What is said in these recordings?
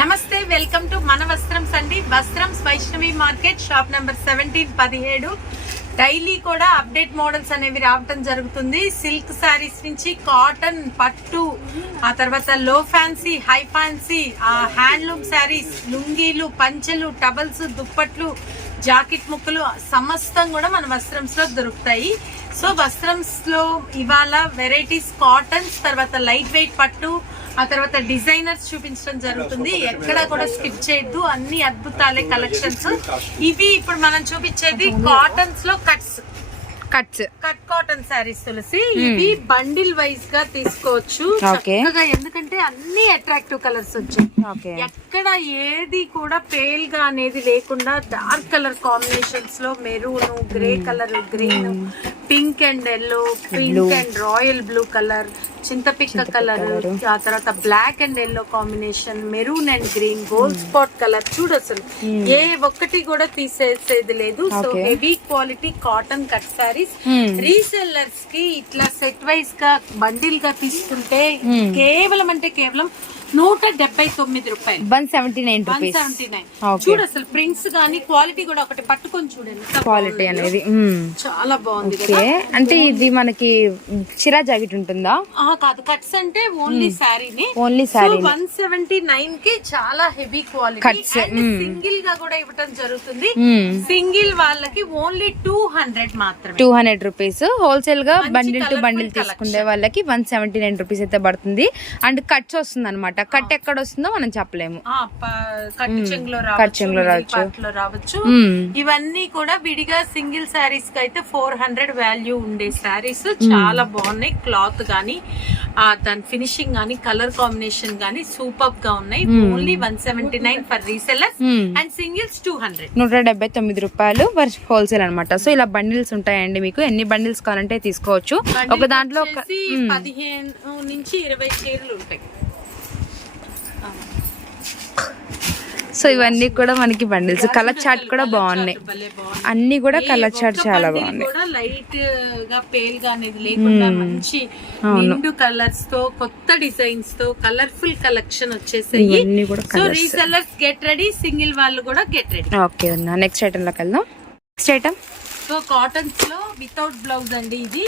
నమస్తే welcome to మన వస్త్రంస్ అండి వస్త్రం Vaishnavi market shop number seventeen పదిహేడు. డైలీ కూడా అప్డేట్ మోడల్స్ అనేవి రావటం జరుగుతుంది. సిల్క్ శారీస్ నుంచి కాటన్ పట్టు ఆ తర్వాత లో ఫ్యాన్సీ హై ఫ్యాన్సీ ఆ హ్యాండ్లూమ్ శారీస్ లుంగీలు పంచెలు టబల్స్ దుప్పట్లు జాకెట్ ముక్కలు సమస్తం కూడా మన వస్త్రంస్లో దొరుకుతాయి. సో వస్త్రంస్లో ఇవాళ వెరైటీస్ కాటన్స్ తర్వాత లైట్ వెయిట్ పట్టు ఆ తర్వాత డిజైనర్స్ చూపించడం జరుగుతుంది. ఎక్కడ కూడా స్కిప్ చేయొద్దు. అన్ని అద్భుతాలే కలెక్షన్స్. ఇవి ఇప్పుడు మనం చూపించేది కాటన్స్లో cuts. Cuts. Cut cotton saris Tulasi. ఇవి బండిల్ వైజ్గా తీసుకోవచ్చు. చక్కగా ఎందుకంటే అన్ని అట్రాక్టివ్ కలర్స్ వచ్చాయి. ఎక్కడ ఏది కూడా పేల్గా అనేది లేకుండా dark colour కాంబినేషన్స్లో maroon grey colour green pink and yellow pink and royal blue colour చింతపిక్క colour ఆ తర్వాత black and yellow combination maroon and green gold spot colour చూడు అసలు. ఏ ఒక్కటి కూడా తీసేసేది లేదు. So. Heavy quality cotton cut saris Hmm. రీసెల్లర్స్కి ఇట్లా సెట్ వైజ్గా బండిల్గా తీసుకుంటే Hmm. కేవలం అంటే కేవలం నూట డెబ్బై తొమ్మిది రూపాయలు. One seventy nine one seventy nine. చూడు అసలు ప్రింట్స్ గానీ క్వాలిటీ కూడా ఒకటి పట్టుకొని చూడండి క్వాలిటీ. అనేది. మ్మ్. చాలా బాగుంది అంటే ఇది మనకి చిరా జాకెట్ ఉంటుందా? కాదు. కట్స్ అంటే ఓన్లీ శారీని ఓన్లీ శారీ వన్ సెవెంటీ నైన్కి చాలా హెవీ క్వాలిటీ. సింగిల్గా కూడా ఇవ్వటం జరుగుతుంది. సింగిల్ వాళ్ళకి ఓన్లీ టూ హండ్రెడ్ మాత్రమే. టూ హండ్రెడ్ రూపీస్ హోల్సేల్గా బండిల్ టు బండిల్. తీసుకునే వాళ్ళకి వన్ సెవెంటీ నైన్ రూపీస్ అయితే పడుతుంది. అండ్ కట్స్ వస్తుంది అనమాట కట్ ఎక్కడ వస్తుందో మనం చెప్పలేము. చెంగులో కట్టు రావచ్చు మ్మ్. ఇవన్నీ కూడా విడిగా సింగిల్ శారీస్కి అయితే ఫోర్ హండ్రెడ్ వాల్యూ ఉండే శారీస్ చాలా బాగున్నాయి. క్లాత్ గానీ దాని ఫినిషింగ్ గానీ కలర్ కాంబినేషన్ గానీ సూపర్గా ఉన్నాయి. Only one seventy nine for resellers hmm. And singles two hundred నూట డెబ్బై తొమ్మిది రూపాయలు హోల్సేల్ అనమాట సో ఇలా బండిల్స్ ఉంటాయండి మీకు. ఎన్ని బండిల్స్ కావాలంటే తీసుకోవచ్చు. ఒక దాంట్లో మ్మ్. పదిహేను నుంచి ఇరవై చీరలు ఉంటాయి. సో ఇవన్నీ కూడా మనకి బండిల్స్. కలర్ చార్ట్ కూడా బాగున్నాయి. అన్ని కూడా కలర్ ఒక్క చాలా బాగున్నాయి. లైట్గా పేల్గా అనేది లేకుండా మంచి నిండు కలర్స్తో కొత్త డిజైన్స్తో కలర్ఫుల్ కలెక్షన్ వచ్చేసాయి. So. Resellers get ready single వాళ్ళు కూడా గెట్ రెడీ ఓకే ఉన్నా. నెక్స్ట్ ఐటమ్లోకి వెళ్దాం. నెక్స్ట్ ఐటమ్ సో కాటన్స్లో వితౌట్ బ్లౌజ్ అండి ఇది.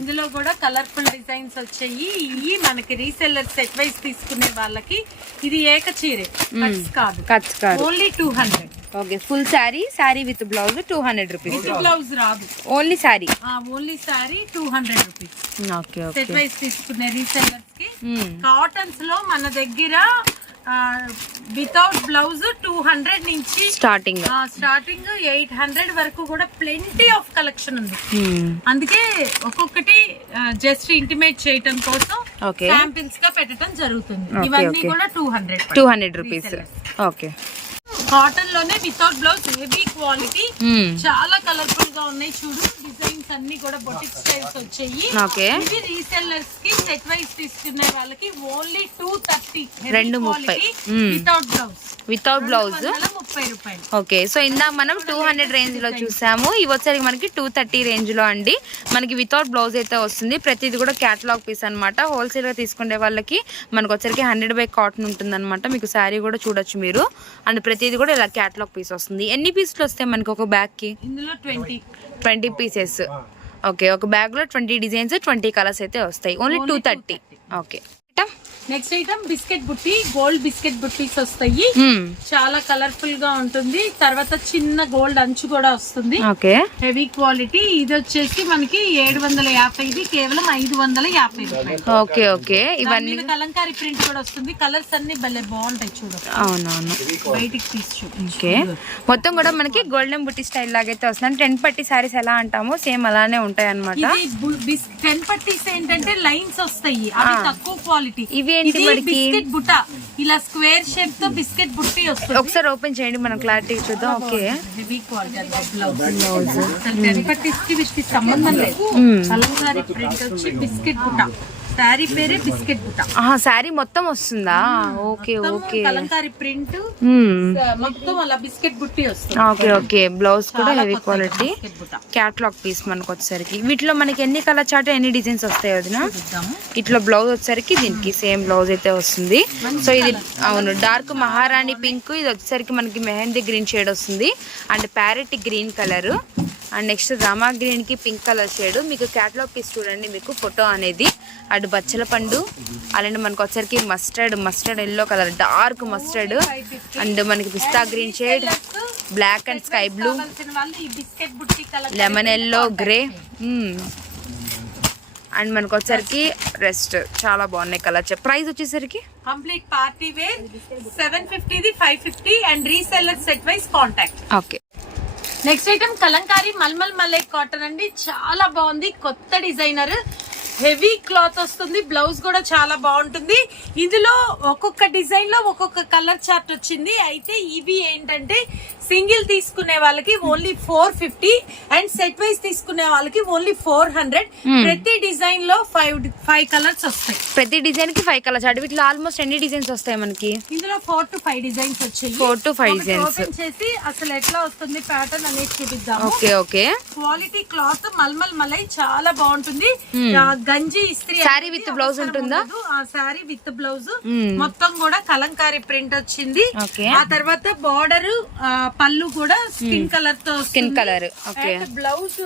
ఇందులో కూడా కలర్ఫుల్ డిజైన్స్ వచ్చాయి. ఇవి మనకి రీసెల్లర్ సెట్ వైస్ తీసుకునే వాళ్ళకి ఇది ఏక చీరే కట్స్ కాదు. కట్స్ కాదు. Only two hundred okay full sari sari with blouse two hundred rupees with blouse రాదు. Only sari only sari two hundred rupees okay set wise తీసుకునే రీసెల్లర్స్కి. కాటన్స్లో మన దగ్గర వితౌట్ బ్లౌజ్ టూ హండ్రెడ్ నుంచి స్టార్టింగ్ స్టార్టింగ్ ఎయిట్ హండ్రెడ్ వరకు కూడా plenty of collection ఉంది. అందుకే ఒక్కొక్కటి జస్ట్ ఇంటిమేట్ చేయటం కోసం. శాంపిల్స్గా పెట్టడం జరుగుతుంది. ఇవన్నీ. కూడా two hundred two hundred rupees okay కాటన్లోనే without blouse heavy quality చాలా కలర్ఫుల్గా ఉన్నాయి చూడు డిజైన్స్ అన్ని కూడా బొటిక్ స్టైల్స్ వచ్చాయి. ఓకే. ఇవి రీసెల్లర్స్కి సెట్ వైస్ తీసుకునే వాళ్ళకి ఓన్లీ టూ థర్టీ రెండు ముప్పై. వితౌట్ బ్లౌజ్ వితౌట్ బ్లౌజ్ ముప్పై రూపాయలు. ఓకే. సో ఇందాక మనం టూ హండ్రెడ్ రేంజ్లో చూసాము. ఇవి వచ్చేసరికి మనకి టూ థర్టీ రేంజ్లో అండి. మనకి వితౌట్ బ్లౌజ్ అయితే వస్తుంది. ప్రతిది కూడా క్యాటలాగ్ పీస్ అనమాట హోల్సేల్గా తీసుకునే వాళ్ళకి మనకు వచ్చరికి హండ్రెడ్ బై కాటన్ ఉంటుంది అనమాట మీకు శారీ కూడా చూడొచ్చు మీరు. అండ్ ప్రతిది కూడా ఇలా క్యాటలాగ్ పీస్ వస్తుంది. ఎన్ని పీసులు వస్తాయి మనకి ఒక బ్యాగ్కి? ఇందులో ట్వంటీ ట్వంటీ పీసెస్ ఓకే ఒక బ్యాగ్లో ట్వంటీ డిజైన్స్ ట్వంటీ కలర్స్ అయితే వస్తాయి. Only two thirty okay next item biscuit బుట్టి గోల్డ్ బిస్కెట్ బుట్టీస్ వస్తాయి. చాలా కలర్ఫుల్గా ఉంటుంది. తర్వాత చిన్న గోల్డ్ అంచు కూడా వస్తుంది. హెవీ క్వాలిటీ ఇది వచ్చేసి మనకి ఏడు వందల యాభై ఇది కేవలం ఐదు వందల యాభై ఓకే ఓకే. ఇవన్నీ కలంకారీ ప్రింట్ కూడా వస్తుంది. కలర్స్ అన్ని భలే బాగుంటాయి చూడు. అవునవును. బయటికి తీసి ఓకే. మొత్తం కూడా మనకి గోల్డెన్ బుట్టి స్టైల్ లాగైతే వస్తుంది. టెన్ పట్టి సారీస్ ఎలా అంటామో సేమ్ అలానే ఉంటాయి అనమాట టెన్ పట్టీస్ ఏంటంటే లైన్స్ వస్తాయి. అవి తక్కువ క్వాలిటీ ఇవి మనకి? బిస్కెట్ బుట్ట. ఇలా స్క్వేర్ షేప్తో బిస్కెట్ బుట్టి వస్తుంది. ఒకసారి ఓపెన్ చేయండి మనం క్లారిటీ చూద్దాం. ఓకే. హెవీ క్వాలిటీ సంబంధం లేదు. కలంకారీ ప్రింట్ వచ్చి బిస్కెట్ బుట్ట. శారీ పేరే బిస్కెట్ బుట్ట. శారీ మొత్తం వస్తుందా? Okay okay. కలంకారీ ప్రింట్. మొత్తం అలా బిస్కెట్ బుట్టి వస్తుంది. Okay okay. బ్లౌజ్ కూడా హెవీ క్వాలిటీ. క్యాట్లాగ్ పీస్ మనకు వచ్చేసరికి. వీటిలో మనకి ఎన్ని కలర్ చార్ట్ ఎన్ని డిజైన్స్ వస్తాయి వదిన? ఇట్లా బ్లౌజ్ వచ్చేసరికి దీనికి సేమ్ బ్లౌజ్ అయితే వస్తుంది. సో ఇది అవును డార్క్ మహారాణి పింక్ ఇది వచ్చేసరికి మనకి మెహందీ గ్రీన్ షేడ్ వస్తుంది. And parrot green colour and next Rama గ్రీన్కి పింక్ కలర్ షేడ్. మీకు క్యాట్లాగ్ పీస్ చూడండి మీకు ఫోటో అనేది. అటు బచ్చల పండు అలాంటి మనకు వచ్చరికి mustard mustard yellow colour dark mustard and మనకి పిస్తా green shade black and sky blue lemon yellow grey and మనకు వచ్చరికి రెస్ట్ చాలా బాగున్నాయి కలర్ ప్రైస్ వచ్చేసరికి? Complete party wear seven ఫిఫ్టీది five fifty and reseller set wise contact okay next item Kalamkari mulmul మలై cotton అండి. చాలా బాగుంది. కొత్త డిజైనర్. హెవీ క్లాత్ వస్తుంది బ్లౌజ్ కూడా చాలా బాగుంటుంది. ఇందులో ఒక్కొక్క డిజైన్లో ఒక్కొక్క కలర్ చార్ట్ వచ్చింది. అయితే ఇవి ఏంటంటే సింగిల్ తీసుకునే వాళ్ళకి only four fifty and set wise తీసుకునే వాళ్ళకి ఓన్లీ ఫోర్ హండ్రెడ్ ప్రతి డిజైన్లో ఫైవ్ ఫైవ్ కలర్స్ వస్తాయి. ప్రతి డిజైన్కి ఫైవ్ కలర్స్ అటు వీటిలో ఆల్మోస్ట్ ఎన్ని డిజైన్స్ వస్తాయి మనకి? ఇందులో ఫోర్ టు ఫైవ్ డిజైన్స్ వచ్చాయి five ఒకటి designs. ఓపెన్ చేసి అసలు ఎట్లా వస్తుంది ప్యాటర్న్ అనేది చూపిద్దాము. ఓకే ఓకే క్వాలిటీ క్లాత్ మల్మల్ మలై చాలా బాగుంటుంది. ఆ, గంజి ఇస్త్రీ with blouse అవసరం ఉంటుందా? Sari with blouse Hmm. మొత్తం కూడా కలంకారీ ప్రింట్ వచ్చింది. ఆ తర్వాత బార్డర్ పళ్ళు కూడా స్కిన్ కలర్తో colour, okay. బ్లౌజ్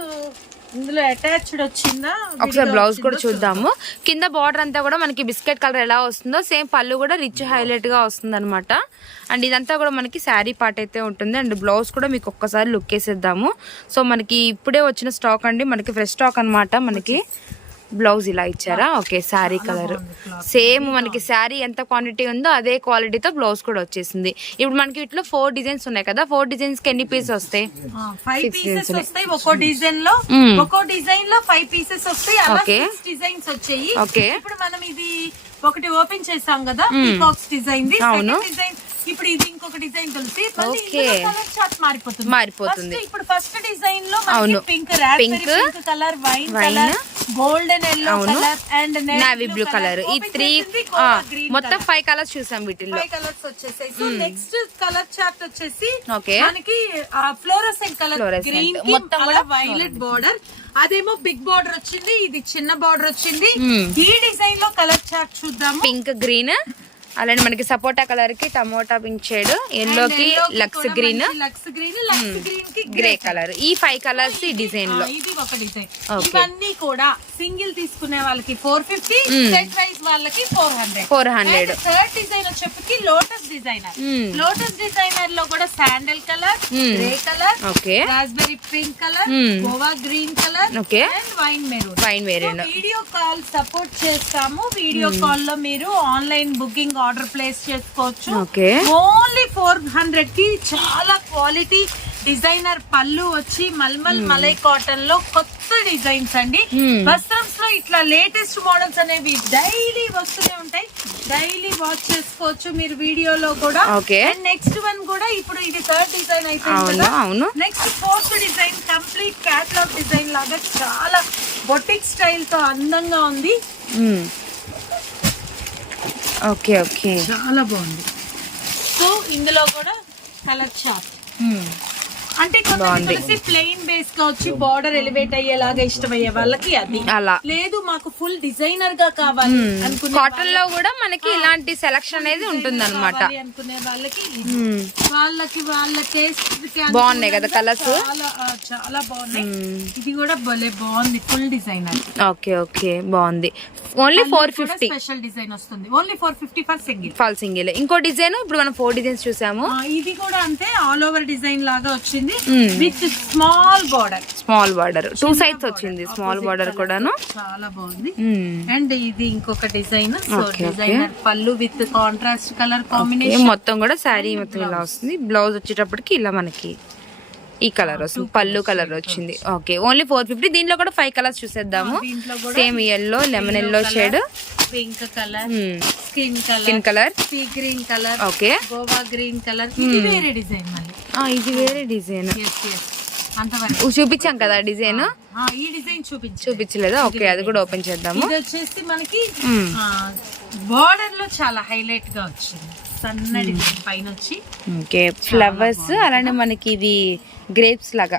ఇందులో అటాచ్డ్ వచ్చిందా? ఒకసారి బ్లౌజ్ కూడా చూద్దాము. కింద బార్డర్ అంతా కూడా మనకి బిస్కెట్ కలర్ ఎలా వస్తుందో సేమ్ పళ్ళు కూడా రిచ్ హైలైట్గా వస్తుంది అనమాట అండ్ ఇదంతా కూడా మనకి శారీ పార్ట్ అయితే ఉంటుంది. అండ్ బ్లౌజ్ కూడా మీకు ఒక్కసారి లుక్ వేసేద్దాము. సో మనకి ఇప్పుడే వచ్చిన స్టాక్ అండి. మనకి ఫ్రెష్ స్టాక్ అన్నమాట మనకి. బ్లౌజ్ ఇలా ఇచ్చారా? Okay sari colour. సేమ్ మనకి శారీ ఎంత క్వాంటిటీ ఉందో అదే క్వాలిటీతో బ్లౌజ్ కూడా వచ్చేసింది. ఇప్పుడు మనకి ఇట్లా ఫోర్ డిజైన్స్ ఉన్నాయి కదా ఫోర్ డిజైన్స్కి ఎన్ని వస్తాయి? Pieces designs. వస్తాయి ఒక్కో డిజైన్లో Hmm. ఒక్కో డిజైన్లో ఫైవ్ పీసెస్ వస్తాయి. సిక్స్ డిజైన్స్ వచ్చాయి. Okay. ఇప్పుడు మనం ఇది ఒకటి ఓపెన్ చేసాం కదా పీకాక్స్ డిజైన్ ది. అవును. డిజైన్ ఇప్పుడు ఇది ఇంకొక డిజైన్ తెలిసి చార్ట్ మారిపోతుంది. మారిపోతుంది. ఇప్పుడు ఫస్ట్ డిజైన్లో అవును. Pink pink colour wine colour golden yellow అవును. Colour and navy blue colour ఈ త్రీ మొత్తం ఫైవ్ కలర్స్ చూసాం వీటిల్లో. కలర్స్ వచ్చేసాయి. సో నెక్స్ట్ కలర్ చార్ట్ వచ్చేసి Okay. మనకి ఫ్లోరోసెంట్ కలర్. గ్రీన్ మొత్తం కూడా వైలెట్ బార్డర్ అదేమో బిగ్ బార్డర్ వచ్చింది ఇది చిన్న బార్డర్ వచ్చింది. Hmm. ఈ డిజైన్లో కలర్ చార్ట్ చూద్దాము. పింక్ గ్రీన్ అలానే మనకి సపోటా కలర్కి టమోటా పింక్ షేడ్ ఎల్లో కి lux green. Lux green lux గ్రీన్కి గ్రే కలర్ ఈ ఫైవ్ కలర్స్ ఈ డిజైన్లో. ఇది ఒక డిజైన్. ఇవన్నీ కూడా సింగిల్ తీసుకునే వాళ్ళకి ఫోర్ ఫిఫ్టీ సెట్ వైజ్ వాళ్ళకి four hundred four hundred third design వచ్చేప్పటికి లోటస్ డిజైనర్. లోటస్ డిజైనర్లో కూడా sandal colour. Grey colour okay raspberry pink colour. Goa green colour Okay. And wine maroon fine variant video call support చేస్తాము. Video కాల్లో మీరు online booking order place చేసుకోవచ్చు. Only four హండ్రెడ్కి చాలా quality designer పళ్ళు వచ్చి మల్మల్ మలై కాటన్లో కొత్త డిజైన్స్ అండి. Hmm. వస్త్రమ్స్లో ఇట్లా లేటెస్ట్ మోడల్స్ అనేవి డైలీ వస్తూనే ఉంటాయి. డైలీ వాచ్ చేసుకోవచ్చు మీరు వీడియోలో కూడా. అండ్ నెక్స్ట్ వన్ కూడా ఇప్పుడు ఇది థర్డ్ డిజైన్ అవును? Next fourth design complete catalogue design లాగా చాలా బొటిక్ స్టైల్తో అందంగా ఉంది. Okay okay. చాలా బాగుంది. సో ఇందులో కూడా కలర్ చార్ట్. అంటే కొంతమంది ప్లెయిన్ బేస్గా వచ్చి బార్డర్ ఎలివేట్ అయ్యేలాగా ఇష్టమయ్యే వాళ్ళకి అది. అలా. లేదు మాకు ఫుల్ డిజైనర్గా కావాలి అనుకునే కాటన్లో కూడా మనకి ఇలాంటి సెలక్షన్ అనేది ఉంటుంది అనమాట అనుకునే వాళ్ళకి. వాళ్ళకి వాళ్ళ టేస్ట్ బాగున్నాయి కదా ఆ, చాలా బాగున్నాయి. ఇది కూడా భలే బాగుంది ఫుల్ డిజైనర్ ఓకే ఓకే. బాగుంది. Only four fifty special design వస్తుంది. Only four fifty for single fall single ఇంకో డిజైన్ ఇప్పుడు మనం ఫోర్ డిజైన్స్ చూసాము. ఇది కూడా అంతే ఆల్ ఓవర్ డిజైన్ లాగా వచ్చింది. Hmm. With small border. Small border. Two sides వచ్చింది స్మాల్ బార్డర్ కూడాను. చాలా బాగుంది. అండ్ ఇది ఇంకొక డిజైన్. సో. డిజైనర్ పళ్ళు విత్ కాంట్రాస్ట్ కలర్ కాంబినేషన్ మొత్తం కూడా శారీ మొత్తం ఇలా వస్తుంది. బ్లౌజ్ వచ్చేటప్పటికి ఇలా మనకి ఈ కలర్ వస్తుంది. పళ్ళు కలర్ వచ్చింది. ఓకే ఓన్లీ ఫోర్ ఫిఫ్టీ దీంట్లో కూడా ఫైవ్ కలర్స్ చూసేద్దాము. Same yellow lemon yellow shade pink colour skin skin colour colour sea green colour okay Goa green colour ఇది వేరే డిజైన్ మళ్ళీ. ఇది వేరే డిజైన్ చూపించాం కదా డిజైన్ ఈ డిజైన్ చూపించు చూపించలేదా? ఓకే అది కూడా ఓపెన్ చేద్దాము. ఇది వచ్చేసి మనకి. బోర్డర్లో చాలా హైలైట్గా వచ్చింది. సన్నడి డిజైన్ పైన వచ్చి ఓకే ఫ్లవర్స్ అలానే మనకి ఇది గ్రేప్స్ లాగా.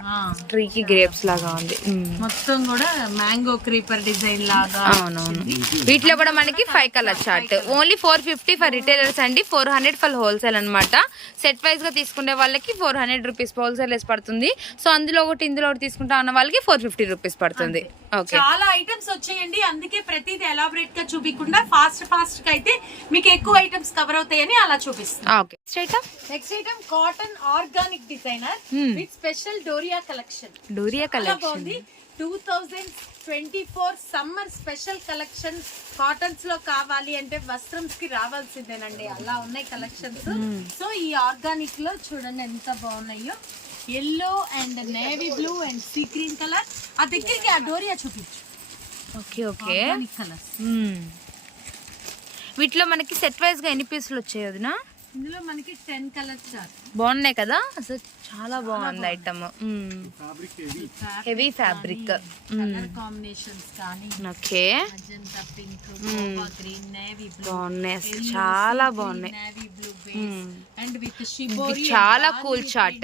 ట్రీకి గ్రేప్స్ లాగా ఉంది. మొత్తం కూడా మ్యాంగో క్రీపర్ డిజైన్ లాగా అవునవును. వీటిలో కూడా మనకి five colour chart only four fifty for retailers అండి. ఫోర్ హండ్రెడ్ ఫర్ హోల్సేల్ అనమాట సెట్ వైజ్గా తీసుకునే వాళ్ళకి ఫోర్ హండ్రెడ్ రూపీస్ హోల్సేల్ పడుతుంది. సో అందులో ఒకటి ఇందులో ఒకటి తీసుకుంటా ఉన్న వాళ్ళకి ఫోర్ ఫిఫ్టీ రూపీస్ పడుతుంది. ఓకే చాలా ఐటమ్స్ వచ్చాయండి. అందుకే ప్రతిదీ ఎలాబరేట్గా చూపించకుండా ఫాస్ట్ ఫాస్ట్గా అయితే మీకు ఎక్కువ ఐటమ్స్ కవర్ అవుతాయని అలా చూపిస్తాను okay straight next item cotton organic designer with special doria collection. Doria బాగుంది. Two thousand twenty four summer special collection కాటన్స్లో కావాలి అంటే వస్త్రమ్స్కి రావాల్సిందేనండి. అలా ఉన్నాయి కలెక్షన్స్. సో ఈ ఆర్గానిక్లో చూడండి ఎంత బాగున్నాయో. Yellow and navy blue and sea green colour ఆ దగ్గరికి ఆ డోరియా చూపించు. Okay okay. కలర్స్ వీటిలో మనకి సెట్ వైజ్గా ఎన్ని పీసులు వచ్చాయి వదినా? ఇందులో మనకి టెన్ కలర్స్ బాగున్నాయి కదా? అసలు చాలా బాగుంది item heavy fabric colour combinations కానీ okay. Magenta pink green navy blue బాగున్నాయి. అసలు చాలా బాగున్నాయి. Navy blue base and with shibori చాలా cool chart.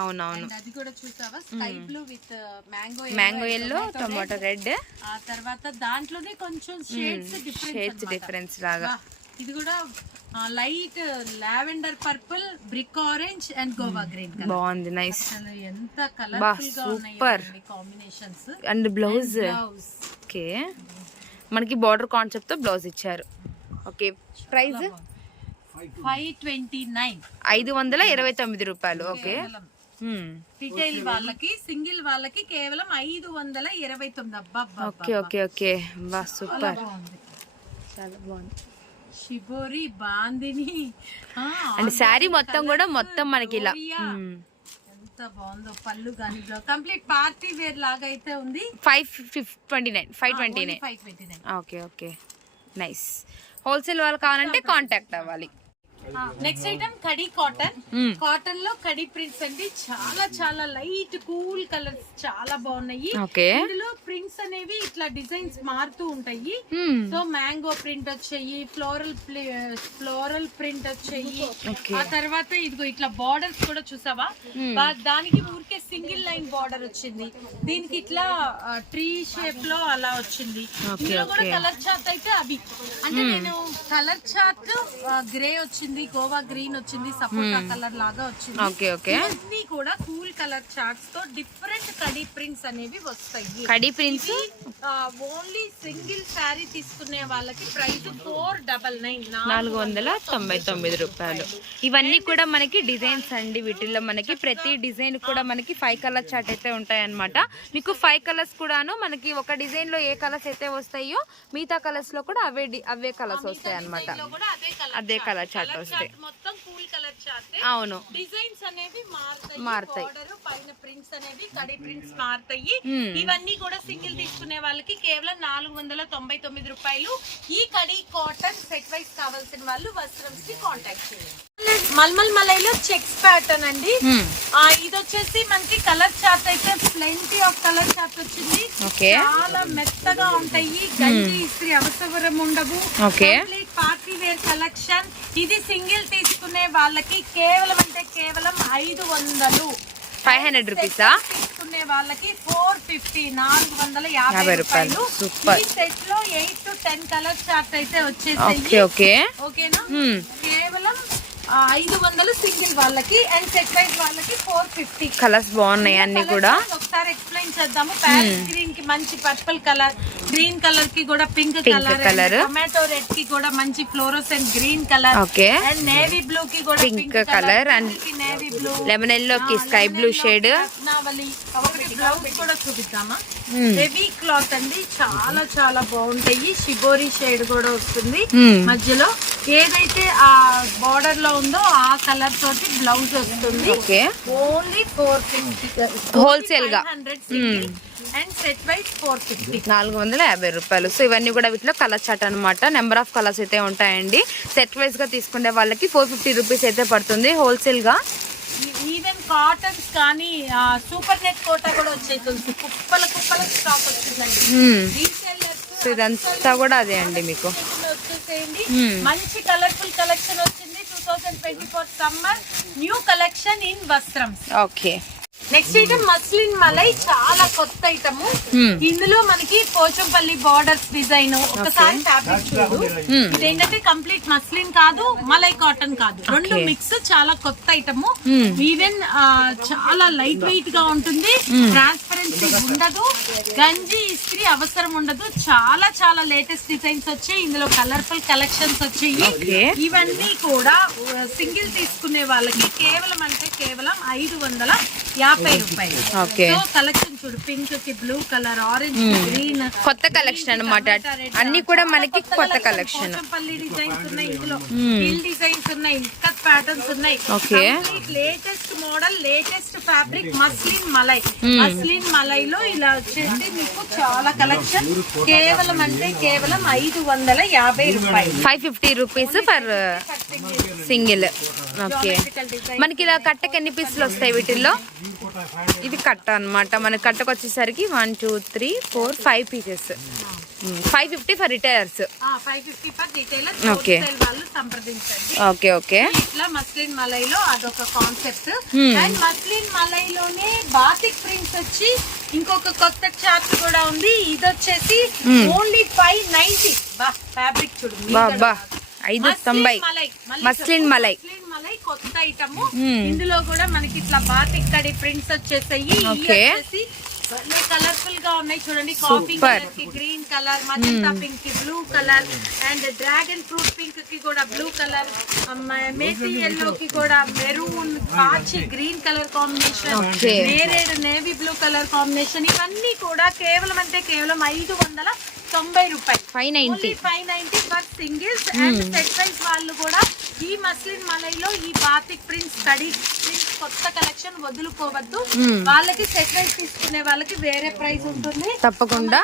అవునవును. అది కూడా చూసావా? Sky blue with mango mango yellow tomato red ఆ తర్వాత దాంట్లోనే కొంచెం షేడ్స్ డిఫరెన్స్ షేడ్స్ డిఫరెన్స్ లాగా. ఇది కూడా light lavender purple brick orange and Goa green colour. బాగుంది నైస్ ఎంత కలర్ఫుల్ super. ఉన్నాయి కాంబినేషన్స్ అండ్ బ్లౌజ్ ఓకే మనకి బార్డర్ కాన్సెప్ట్తో బ్లౌజ్ ఇచ్చారు. Okay price five twenty nine ఐదు వందల ఇరవై తొమ్మిది రూపాయలు. ఓకే రిటైల్ వాళ్ళకి సింగిల్ వాళ్ళకి కేవలం ఐదు వందల ఇరవై తొమ్మిది. అబ్బా. ఓకే ఓకే ఓకే బా సూపర్ చాలా బాగుంది. షిబోరి బాందిని. అండ్ శారీ మొత్తం కూడా మొత్తం మనకి ఇలా. ఎంత బాగుందో పళ్ళు కానీ కంప్లీట్ పార్టీ వేర్ లాగా అయితే ఉంది. Five twenty nine five twenty nine five twenty nine okay okay. Nice wholesale వాళ్ళు కావాలంటే కాంటాక్ట్ అవ్వాలి. నెక్స్ట్ ఐటమ్ కడి కాటన్. కాటన్లో కడి ప్రింట్స్ అండి చాలా చాలా లైట్ కూల్ కలర్స్ చాలా బాగున్నాయి. ఇందులో ప్రింట్స్ అనేవి ఇట్లా డిజైన్స్ మారుతూ ఉంటాయి. సో మ్యాంగో ప్రింట్ వచ్చాయి ఫ్లోరల్ ఫ్లోరల్ ప్రింట్ వచ్చాయి. ఆ తర్వాత ఇదిగో ఇట్లా బార్డర్స్ కూడా చూసావా? బా- దానికి ఊరికే సింగిల్ లైన్ బార్డర్ వచ్చింది. దీనికి ఇట్లా ట్రీ షేప్లో అలా వచ్చింది. ఇందులో కూడా. కలర్ చార్ట్ అయితే అవి. అంటే నేను కలర్ చార్ట్ గ్రే వచ్చింది. గోవా గ్రీన్ వచ్చింది సపోటా కలర్ లాగా వచ్చింది. Okay okay. కూడా కూల్ కలర్ చార్ట్స్తో డిఫరెంట్ కడీ ప్రింట్స్ అనేవి వస్తాయి. కడి ప్రింట్స్? ఓన్లీ సింగిల్ శారీ తీసుకునే వాళ్ళకి ప్రైస్ ఫోర్ డబల్ నైన్ నాలుగు వందల తొంభై తొమ్మిది రూపాయలు. ఇవన్నీ కూడా మనకి డిజైన్స్ అండి వీటిల్లో మనకి. ప్రతి డిజైన్ కూడా మనకి ఫైవ్ కలర్ చార్ట్ అయితే ఉంటాయన్నమాట. మీకు ఫైవ్ కలర్స్ కూడాను మనకి ఒక డిజైన్లో ఏ కలర్స్ అయితే వస్తాయో మిగతా కలర్స్లో కూడా అవే అవే కలర్స్ వస్తాయి అనమాట కూడా అదే కలర్ అదే కలర్ చార్ట్ వస్తాయి మొత్తం కూల్ కలర్ చార్ట్ అవును. డిజైన్స్ అనేవి మారుతాయి మారుతాయి. పైన ప్రింట్స్ అనేవి కడి ప్రింట్స్ మారుతాయి. మ్మ్. ఇవన్నీ కూడా సింగిల్ తీసుకునే వాళ్ళకి కేవలం నాలుగు వందల తొంభై తొమ్మిది రూపాయలు. ఈ కడి కాటన్ సెట్ వైస్ కావాల్సిన వాళ్ళు వస్త్రంస్కి కాంటాక్ట్ చేయండి. మల్మల్ మలైలో చెక్స్ ప్యాటర్న్ అండి. ఆ ఇది వచ్చేసి మనకి కలర్ చార్ట్ అయితే ప్లెంటీ ఆఫ్ కలర్ చార్ట్ వచ్చింది. చాలా మెత్తగా ఉంటాయి. గంజి ఇస్త్రీ అవసరం ఉండవు. Party wear collection. ఇది సింగిల్ తీసుకునే వాళ్ళకి కేవలం అంటే కేవలం ఐదు వందలు. ఫైవ్ హండ్రెడ్ రూపీసా తీసుకునే వాళ్ళకి ఫోర్ ఫిఫ్టీ నాలుగు వందల యాభై రూపాయలు. ఈ సెట్లో eight to ten colour chart అయితే వచ్చేసాయి. ఓకే ఓకేనా మ్మ్. కేవలం ఐదు వందలు సింగిల్ వాళ్ళకి అండ్ సెట్ వైజ్ వాళ్ళకి ఫోర్ ఫిఫ్టీ కలర్స్ బాగున్నాయి అన్ని కూడా. ఒకసారి ఎక్స్ప్లెయిన్ చేద్దాము. ప్యారెట్ గ్రీన్కి మంచి పర్పుల్ కలర్ గ్రీన్ కలర్కి కూడా పింక్ కలర్ colour. టొమాటో రెడ్కి కూడా మంచి fluorescent green colour okay and navy blue కి కూడా pink colour and navy blue lemon yellow కి స్కై బ్లూ షేడ్ బ్లౌజ్ కూడా చూపిద్దామా? హెవీ క్లాత్ అండి. చాలా చాలా బాగుంటాయి. షిబోరి షేడ్ కూడా వస్తుంది మ్మ్. మధ్యలో. ఏదైతే ఆ బార్డర్లో ఉందో ఆ కలర్ తోటి బ్లౌజ్ వస్తుంది. Okay. Only four fifty Wholesale గా. Hundred and set wise four fifty నాలుగు వందల యాభై రూపాయలు. సో ఇవన్నీ కూడా వీటిలో కలర్ చాట్ అనమాట నెంబర్ ఆఫ్ కలర్స్ అయితే ఉంటాయండి. సెట్ వైజ్గా తీసుకునే వాళ్ళకి ఫోర్ ఫిఫ్టీ రూపీస్ అయితే పడుతుంది హోల్సేల్గా ఈవెన్ కాటన్స్ కానీ సూపర్ నెట్ కోటా కూడా వచ్చాయి తులసి. కుప్పల కుప్పల స్టాక్ వచ్చిందండి. సో ఇదంతా కూడా అదే అండి మీకు. మ్మ్. మంచి కలర్ఫుల్ కలెక్షన్ వచ్చింది. Two thousand twenty four summer. New collection in Vastram. Okay. Next item muslin malai చాలా కొత్త ఐటమ్ Hmm. ఇందులో మనకి పోచంపల్లి బార్డర్స్ డిజైన్ ఒకసారి ఫ్యాబ్రిక్ చూడు. Hmm. ఇదేంటంటే కంప్లీట్ మస్లిన్ కాదు మలై కాటన్ కాదు. రెండు. మిక్స్ చాలా కొత్త ఐటమ్ Hmm. ఈవెన్ చాలా లైట్ వెయిట్గా ఉంటుంది. ట్రాన్స్పరెన్సీ ఉండదు. గంజి ఇస్త్రీ అవసరం ఉండదు. చాలా చాలా లేటెస్ట్ డిజైన్స్ వచ్చాయి. ఇందులో కలర్ఫుల్ కలెక్షన్స్ వచ్చాయి. ఇవన్నీ కూడా సింగిల్ తీసుకునే వాళ్ళకి కేవలం అంటే కేవలం ఐదు వందల యాభై రూపాయలు. ఓకే. కలెక్షన్ చూడు పింక్కి బ్లూ కలర్ ఆరెంజ్ గ్రీన్ కొత్త కలెక్షన్ అన్నమాట. అన్ని కూడా మనకి కొత్త కలెక్షన్ పల్లి డిజైన్స్ ఉన్నాయి ఇందులో. హిల్ డిజైన్స్ ఉన్నాయి కట్ ప్యాటర్న్స్ ఉన్నాయి. Okay. Latest model latest fabric muslin malai muslin మలై లో ఇలా వచ్చేసి మీకు చాలా కలెక్షన్ కేవలం అంటే కేవలం ఐదు వందల యాభై రూపాయలు. Five fifty rupees per single okay మనకి ఇలా కట్టకి ఎన్ని పీసులు వస్తాయి వీటిల్లో? ఇది కట్ట అన్నమాట. మన కట్టకు వచ్చేసరికి one two three four five pieces five fifty for retailers సంప్రదించండి. ఓకే ఓకే ఇట్లా మస్లిన్ మలైలో అదొక కాన్సెప్ట్. అండ్ మస్లిన్ మలైలోనే బాతిక్ ప్రింట్స్ వచ్చి ఇంకొక కొత్త చార్ట్ కూడా ఉంది. ఇది వచ్చేసి ఓన్లీ ఫైవ్ నైన్టీ బా ఫ్యాబ్రిక్ చూడు ఐదు మస్లిన్ తొంభై. మస్లిన్. మలై. మలై కొత్త ఐటమ్. ఇందులో కూడా మనకి ఇట్లా బాతిక్ కడి ప్రింట్స్ వచ్చేసాయి. కలర్ఫుల్గా ఉన్నాయి చూడండి కాఫీ. కలర్కి గ్రీన్ కలర్ మజంతా పింక్కి blue colour and dragon fruit పింక్కి కూడా బ్లూ కలర్ మేసీ ఎల్లో కి కూడా మెరూన్ పాచి గ్రీన్ కలర్ కాంబినేషన్. నేరేడు నేవీ బ్లూ కలర్ కాంబినేషన్ ఇవన్నీ కూడా కేవలం అంటే కేవలం ఐదు వందల తొంభై రూపాయలు five ninety. Five ninety for singles and set wise వాళ్ళు కూడా ఈ మస్లిన్ మలైలో ఈ బాతిక్ ప్రింట్స్ స్టడీ ప్రింట్స్ కొత్త కలెక్షన్ వదులుకోవద్దు. వాళ్ళకి సెట్ వైజ్ తీసుకునే వాళ్ళకి వేరే ప్రైస్ ఉంటుంది. తప్పకుండా.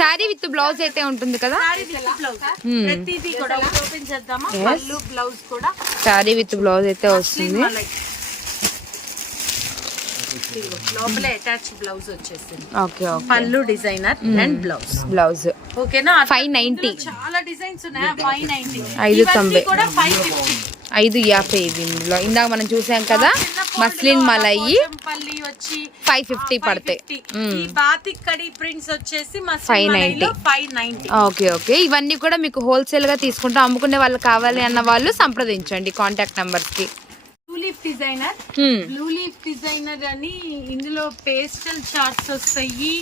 శారీ విత్ బ్లౌజ్ అయితే ఉంటుంది కదా? సారీ విత్ బ్లౌజ్ ప్రతిదీ కూడా ఓపెన్ చేద్దామా? పళ్ళు బ్లౌజ్ కూడా. శారీ విత్ బ్లౌజ్ అయితే వస్తుంది. లోపలే అటాచ్ బ్లౌజ్ వచ్చేసింది. Okay okay. పళ్ళు డిజైనర్ అండ్ బ్లౌజ్ బ్లౌజ్ ఓకేనా? 590. చాలా డిజైన్స్ ఉన్నాయి? ఫైవ్ నైన్టీ ఐదు తొంభై. కూడా ఫైవ్ ఫిఫ్టీ ఐదు యాభై ఇవి ఇందులో. ఇందాక మనం చూసాం కదా మస్లిన్ మలయి పల్లి వచ్చి 550 పడతాయి. 550. ఈ బాతిక్ కడి ప్రింట్స్ వచ్చేసి 590. Muslin five ninety okay okay. ఇవన్నీ కూడా మీకు హోల్సేల్గా తీసుకుంటూ. అమ్ముకునే వాళ్ళు కావాలి అన్న వాళ్ళు సంప్రదించండి. Contact నంబర్స్కి. Leaf designer. Blue leaf designer అని ఇందులో పేస్టల్ చార్ట్స్ వస్తాయి.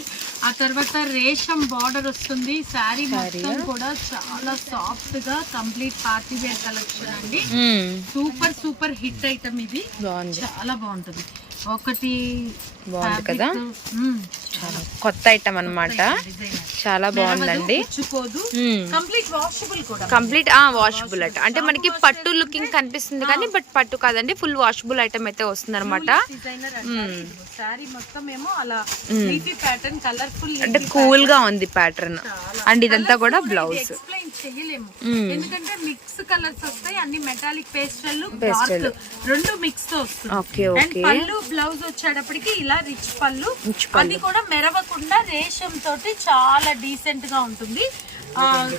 ఆ తర్వాత రేషం బార్డర్ వస్తుంది. శారీ మొత్తం కూడా చాలా సాఫ్ట్గా కంప్లీట్ పార్టీ వేర్ కలెక్షన్ అండి. సూపర్ సూపర్ హిట్ ఐటమ్ ఇది. చాలా బాగుంటుంది. ఒకటి కదా? కొత్త ఐటమ్ designer. చాలా బాగుందండి. కంప్లీట్ వాషబుల్ వాషబుల్ అట అంటే మనకి పట్టు లుకింగ్ కనిపిస్తుంది కానీ బట్ పట్టు కాదండి ఫుల్ వాషబుల్ ఐటమ్ అయితే వస్తుంది అనమాట డిజైనర్ సారీ మొత్తం ఏమో అలా లీఫీ ప్యాటర్న్ కలర్ఫుల్ అంటే కూల్గా ఉంది ప్యాటర్న్ అండ్ ఇదంతా కూడా బ్లౌజ్. ఎందుకంటే మిక్స్ కలర్స్ వస్తాయి అన్ని మెటాలిక్ పేస్టల్ రెండు మిక్స్తో వస్తుంది. పళ్ళు బ్లౌజ్ వచ్చేటప్పటికి ఇలా రిచ్ పళ్ళు. అది కూడా మెరవకుండా రేషం తోటి చాలా డీసెంట్గా ఉంటుంది.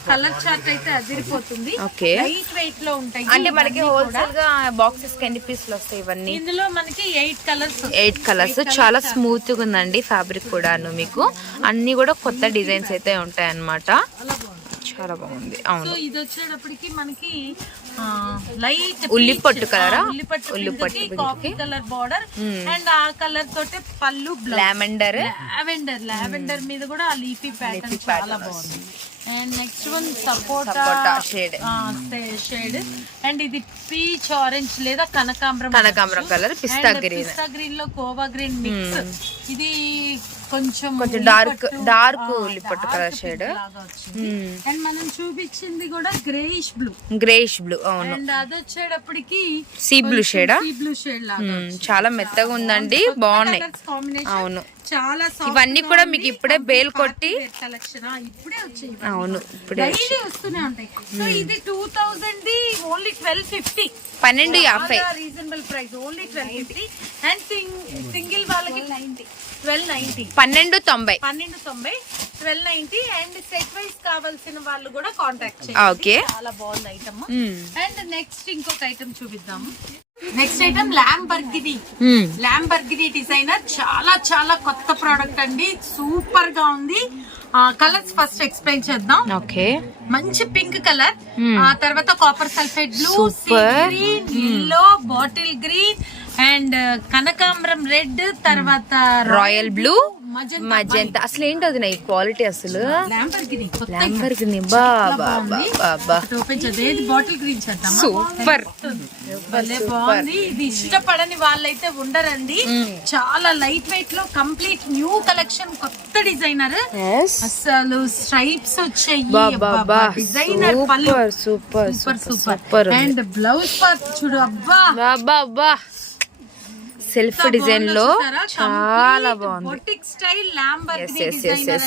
కలర్ చార్ట్ అయితే అదిరిపోతుంది. Okay. లైట్ వెయిట్లో ఉంటాయి. అంటే మనకి కూడా. హోల్సేల్గా బాక్సెస్కి ఎన్ని పీసులు వస్తాయి ఇవన్నీ? ఇందులో మనకి ఎయిట్ కలర్స్ ఎయిట్ కలర్స్ చాలా స్మూత్గా ఉందండి ఫ్యాబ్రిక్ కూడాను మీకు. అన్ని కూడా కొత్త డిజైన్స్ అయితే ఉంటాయి అన్నమాట చాలా బాగుంది. సో అవును ఇది వచ్చేటప్పటికి మనకి లైట్ ఉల్లి పట్టు ఆ? ఉల్లి పట్టు ఉల్లి పట్టు కాఫీ? కలర్ బార్డర్ అండ్ ఆ కలర్ తోటి పళ్ళు లావెండర్ లావెండర్ లావెండర్ మీద కూడా ఆ లీఫీ ప్యాటర్న్ చాలా బాగుంది. And next one sapota shade. Shade and ఇది పీచ్ ఆరెంజ్ లేదా కనకాంబరం కనకాంబరం colour, pista green. పిస్తా గ్రీన్లో కోవా గ్రీన్ మిక్స్ ఇది కొంచెం కొంచెం ఉల్లి dark- పట్టు, dark ఆ, ఉల్లి పట్టు dark colour pink shade. లాగా వచ్చింది. అండ్ మనం చూపించింది కూడా గ్రేయిష్ బ్లూ గ్రేష్ బ్లూ అవును. అండ్ అది వచ్చేటప్పటికి సీ బ్లూ షేడా సీ బ్లూ షేడ్ లాగా చాలా మెత్తగా ఉందండి బాగున్నాయి. అవును. చాలా ఇవన్నీ కూడా. మీకు ఇప్పుడే బేల్ కొట్టి ఇప్పుడే వచ్చాయి అవును ఇప్పుడే డైలీ వస్తూనే ఉంటాయి. సో ఇది two thousand the only twelve fifty పన్నెండు యాభై. Reasonable price only twelve fifty and single వాళ్ళకి ట్వెల్వ్ నైన్టీ పన్నెండు తొంభై. పన్నెండు తొంభై twelve ninety and set wise కావాల్సిన వాళ్ళు కూడా కాంటాక్ట్ ఓకే. చాలా బాగుంది ఐటమ్. అండ్ నెక్స్ట్ ఇంకొక item చూపిద్దాము next item Lamborghini Lamborghini designer చాలా చాలా కొత్త ప్రోడక్ట్ అండి. సూపర్గా ఉంది కలర్స్ ఫస్ట్ ఎక్స్ప్లెయిన్ చేద్దాం. ఓకే మంచి పింక్ కలర్. ఆ తర్వాత copper sulphate blue. Green yellow bottle green and కనకాంబరం రెడ్ తర్వాత రాయల్ బ్లూ మజంతా అసలు ఏంటి అది నా ఈ క్వాలిటీ అసలు? ల్యాంబర్గిని ల్యాంబర్గిని బా బా బా బా బా. ఓపెన్ చేద్దాం. ఏది? బాటిల్ గ్రీన్ చేద్దాం సూపర్ బాగుంది. ఇది ఇష్టపడని వాళ్ళైతే ఉండరండి. చాలా లైట్ వెయిట్లో కంప్లీట్ న్యూ కలెక్షన్ కొత్త డిజైనర్ అసలు స్ట్రైప్స్ వచ్చాయి. Designer super super super and blouse part చూడు అబ్బా. బా బా బా. సెల్ఫ్ డిజైన్లో చాలా బాగుంది.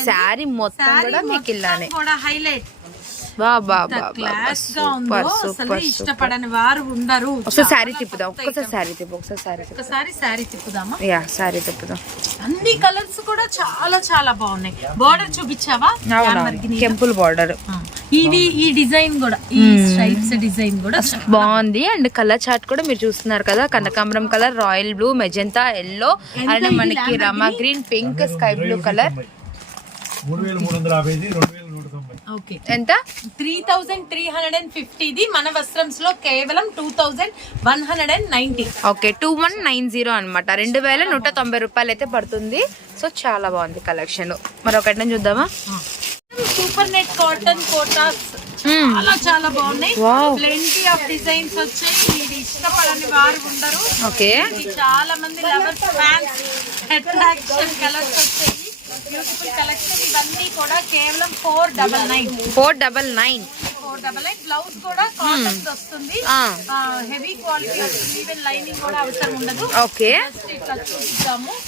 Saree మొత్తం కూడా మీకు ఇలానే. హైలైట్ క్లాస్గా ఉందో సూపర్ అసలు సూపర్. సూపర్ ఇష్టపడని వారు ఉండరు. ఒకసారి శారీ తిప్పుదాం ఒక్కసారి. శారీ తిప్పు ఒకసారి శారీ ఒకసారి శారీ తిప్పుదామా? యా శారీ తిప్పుదాం. అన్ని కలర్స్ కూడా చాలా చాలా బాగున్నాయి. బార్డర్ చూపించావా. కెంపుల్ బార్డర్ ఇది ఈ డిజైన్ కూడా ఈ స్ట్రైప్స్ డిజైన్ కూడా చాలా బాగుంది. అండ్ కలర్ చార్ట్ కూడా మీరు చూస్తున్నారు కదా కనకాంబరం colour royal blue magenta yellow and మనకి రమా green pink sky blue colour. మూడు వేల మూడు వందల యాభై రెండు ఎంత? Three thousand three hundred and ఫిఫ్టీది మన వస్త్రంస్లో కేవలం two thousand one hundred and ninety okay two one nine zero అనమాట రెండు వేల నూట తొంభై రూపాయలు అయితే పడుతుంది. సో చాలా బాగుంది కలెక్షన్. మరొకటి చూద్దామా? Super net cotton Kotas. చాలా చాలా బాగున్నాయి. ప్లెంటీ ఆఫ్ డిజైన్స్ వచ్చాయి. ఇది ఇష్టపడని వారు ఉండరు. ఓకే. చాలా మంది లవర్స్ ఫ్యాన్స్ అట్రాక్షన్ కలర్స్ వచ్చాయి. బ్యూటిఫుల్ కలెక్షన్ ఇవన్నీ కూడా కేవలం four double nine four double nine four double nine blouse కూడా కాటన్ వస్తుంది. హెవీ క్వాలిటీ వస్తుంది. ఈవెన్ లైనింగ్ కూడా అవసరం ఉండదు. ఓకే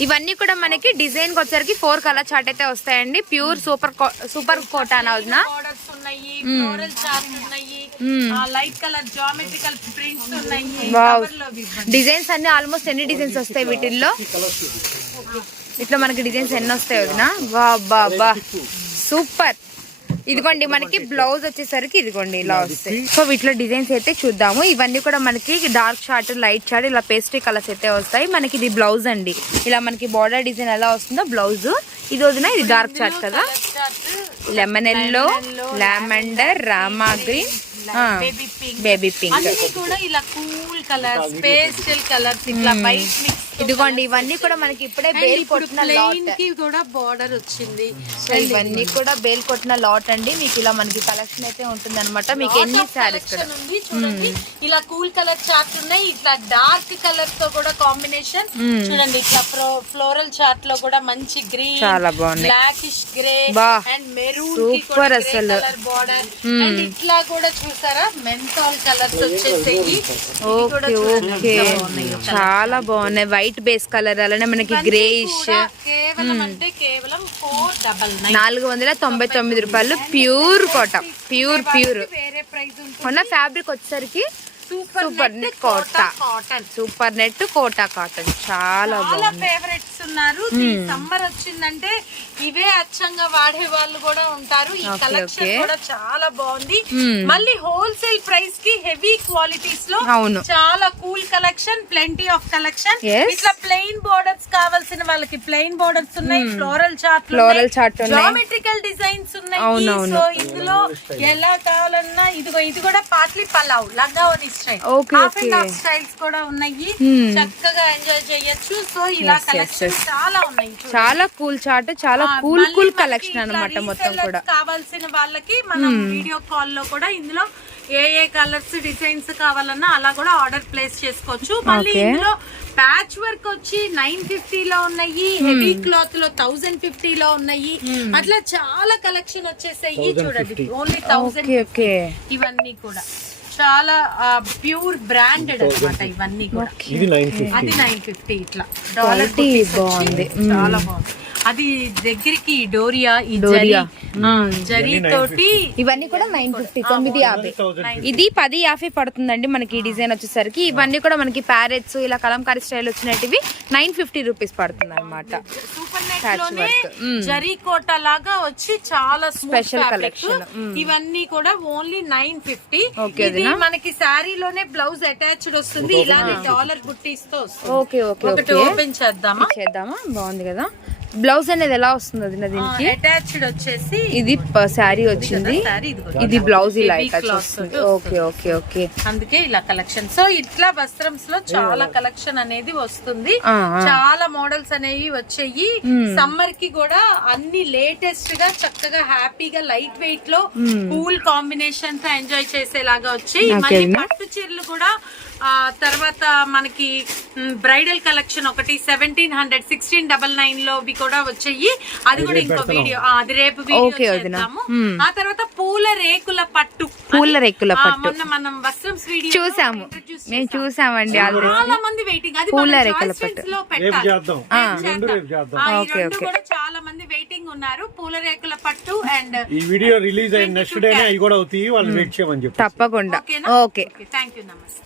ఇవన్నీ కూడా మనకి డిజైన్కి వచ్చరికి ఫోర్ కలర్ చార్ట్ అయితే వస్తాయండి. ప్యూర్ సూపర్ సూపర్ కోట్ అని అవునా బోర్డర్స్ ఉన్నాయి ఫ్లోరల్ చార్ట్ ఉన్నాయి లైట్ కలర్ జామెట్రికల్ ప్రింట్స్ ఉన్నాయి. లో ఇవ్వండి. డిజైన్స్ అన్ని ఆల్మోస్ట్ ఎన్ని డిజైన్స్ వస్తాయి వీటిల్లో? ఇట్లా మనకి డిజైన్స్ ఎన్ని వస్తాయి వదినా? వా బా బా. సూపర్. ఇదిగోండి మనకి బ్లౌజ్ వచ్చేసరికి ఇదిగోండి ఇలా వస్తాయి. సో వీటిలో డిజైన్స్ అయితే చూద్దాము. ఇవన్నీ కూడా మనకి డార్క్ షార్ట్ లైట్ షార్ట్ ఇలా పేస్ట్రీ కలర్స్ అయితే వస్తాయి. మనకి ఇది బ్లౌజ్ అండి. ఇలా మనకి బార్డర్ డిజైన్ ఎలా వస్తుందో బ్లౌజ్. ఇది వదిన ఇది డార్క్ షార్ట్ కదా? Lemon yellow lavender Rama green. Baby pink baby pink కూడా ఇలా కూల్ కలర్స్ పేస్టల్ కలర్స్ ఇట్లా మిక్స్ ఇదిగోండి ఇవన్నీ కూడా మనకి ఇప్పుడే బేల్ కొట్టిన లాట్కి కూడా బార్డర్ వచ్చింది. ఇవన్నీ కూడా బేల్ కొట్టిన లాట్ అండి. మీకు ఇలా మనకి కలెక్షన్ అయితే ఉంటుంది అనమాట మీకు ఎన్ని శారీస్ చూడండి. ఇలా కూల్ కలర్ చార్ట్ ఉన్నాయి. ఇట్లా డార్క్ కలర్తో కూడా కాంబినేషన్ చూడండి ఇట్లా ఫ్లోరల్ చార్ట్లో కూడా మంచి గ్రీన్ చాలా బాగున్నాయి. Blackish grey and maroon super అసలు. కలర్ బార్డర్ అండ్ ఇట్లా కూడా చూసారా? మెంతాల్ కలర్స్ వచ్చేసాయి. కూడా ఓకే. చాలా బాగున్నాయి. వైట్ బేస్ కలర్ అలానే మనకి గ్రేయిష్. నైన్ నాలుగు వందల తొంభై తొమ్మిది రూపాయలు pure Kota. Pure pure. Fabric వచ్చేసరికి super super net Kota cotton super net Kota cotton చాలా చాలా ఫేవరెట్స్ ఉన్నారు సమ్మర్ వచ్చిందంటే ఇవే అచ్చంగా వాడే వాళ్ళు కూడా ఉంటారు ఈ కలెక్షన్. కూడా చాలా బాగుంది Hmm. మళ్ళీ హోల్సేల్ ప్రైస్కి హెవీ క్వాలిటీస్లో అవును. చాలా cool collection plenty of collection. ఇట్లా ప్లెయిన్ బోర్డర్స్ కావాల్సిన వాళ్ళకి ప్లెయిన్ బోర్డర్స్ ఉన్నాయి ఫ్లోరల్ చార్ట్ chart ఉన్నాయి. జామెట్రికల్ డిజైన్స్ ఉన్నాయి. సో ఇందులో ఎలా కావాలన్నా ఇదిగో ఇది కూడా పాట్లీ పలావ్ లంగా style Okay, half and okay. Half styles కూడా ఉన్నాయి. Hmm. చక్కగా ఎంజాయ్ చేయొచ్చు. సో ఇలా కలెక్షన్. చాలా ఉన్నాయి. చాలా కూల్ చార్ట్ చాలా కూల్ కూల్ కలెక్షన్ అన్నమాట మొత్తం కూడా. కావాల్సిన వాళ్ళకి మనం వీడియో కాల్లో కూడా ఇందులో ఏ ఏ కలర్స్ డిజైన్స్ కావాలన్నా అలా కూడా ఆర్డర్ ప్లేస్ చేసుకోవచ్చు. మళ్ళీ. ఇందులో ప్యాచ్ వర్క్ వచ్చి నైన్ ఫిఫ్టీ లో ఉన్నాయి. హెవీ క్లాత్లో థౌసండ్ ఫిఫ్టీ లో ఉన్నాయి. అట్లా చాలా కలెక్షన్ వచ్చేసాయి. చూడండి ఓన్లీ థౌసండ్ ఇవన్నీ కూడా. చాలా ప్యూర్ బ్రాండెడ్ అన్నమాట ఇవన్నీ కూడా. అది నైన్ ఫిఫ్టీ ఇట్లా. డాలర్ బాగుంది. చాలా బాగుంది. అది దగ్గరికి డోరియా ఈ డోరియా. జరీ ఆ, జరీ తోటి ఇవన్నీ కూడా నైన్ ఫిఫ్టీ తొమ్మిది యాభై. ఇది పది యాభై పడుతుందండి మనకి ఈ డిజైన్ వచ్చేసరికి. ఇవన్నీ కూడా మనకి ప్యారెట్స్ ఇలా కలంకారీ స్టైల్ వచ్చినటివి నైన్ ఫిఫ్టీ రూపీస్ పడుతుంది అనమాట. జరీ కోట లాగా వచ్చి చాలా స్పెషల్. కలెక్షన్ ఇవన్నీ కూడా ఓన్లీ నైన్ ఫిఫ్టీ. మనకి శారీలోనే బ్లౌజ్ అటాచ్డ్ వస్తుంది. ఇలానే డాలర్ బుట్టీస్తో వస్తుంది. ఓకే ఓకే ఒకటి ఓకే. ఓపెన్ చేద్దామా? చేద్దామా? బాగుంది కదా. బ్లౌజ్ అనేది ఎలా వస్తుంది దీనికి? అటాచ్డ్ వచ్చేసి ఇది శారీ వచ్చింది. ఇది బ్లౌజ్ ఇలా వస్తుంది. Okay okay okay. అందుకే ఇలా కలెక్షన్ సో ఇట్లా వస్త్రంస్లో చాలా కలెక్షన్ అనేది వస్తుంది. చాలా మోడల్స్ అనేవి వచ్చాయి. సమ్మర్కి కూడా అన్ని లేటెస్ట్గా చక్కగా హ్యాపీగా లైట్ వెయిట్లో కూల్ కాంబినేషన్తో ఎంజాయ్ చేసేలాగా వచ్చాయి Okay, మళ్ళీ. పట్టు చీరలు కూడా తర్వాత మనకి బ్రైడల్ కలెక్షన్ ఒకటి సెవెంటీన్ హండ్రెడ్ సిక్స్టీన్ డబల్ నైన్లో కూడా వచ్చాయి. అది కూడా ఇంకో వీడియో అది రేపు వీడియో. చేద్దాము. ఆ తర్వాత పూల రేకుల పట్టు. పూల రేకుల పట్టు. మొన్న మనం వస్త్రమ్స్ వీడియో చూసాము. మేము చూసామండి చాలా మంది వెయిటింగ్ అది పూల రేకుల పట్టు. లో పెట్టాలి. చాలా మంది వెయిటింగ్ ఉన్నారు. పూల రేకుల పట్టు అండ్ ఈ వీడియో రిలీజ్ అయిన నెక్స్ట్ అవి కూడా అవుతాయి. వాళ్ళు వెయిట్ చేయమని చెప్పి తప్పకుండా. ఓకే థ్యాంక్ యూ నమస్తే.